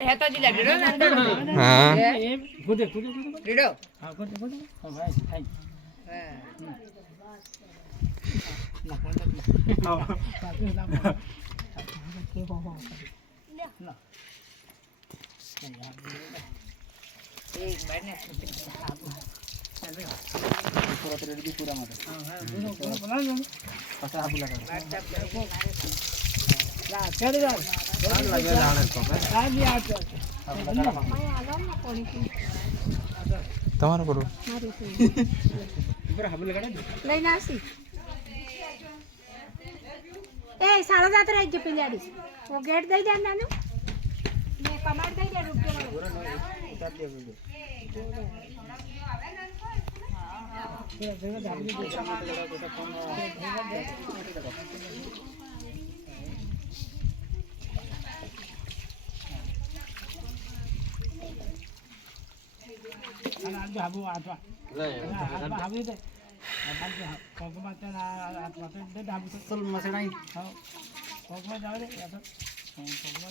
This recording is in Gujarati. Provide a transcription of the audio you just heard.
હેતાજી લે રેડો હા એ ગોદે રેડો હા ગોદે હા ભાઈ થાય ના કોણ કે હો હો ના એક બાને પૂરા તો રેડી પૂરા માટે હા પૂરા બનાવ પાછા આપી લાગે લા ચડ જા હાલ લાગે લાણે તો આ બી આ તો તમારું કરું ઉપર હાબુ લગાડે લઈને આવશી એ 7:30 રહી ગયો પિંજાડી ઓ ગેટ દઈ દે નાનું મે કમાડ દઈ દે રૂપિયા ઉતાર દે ana habu atwa le habu de pokma tan atwa de habu sul masenai ha pokma jaw de ya to pokma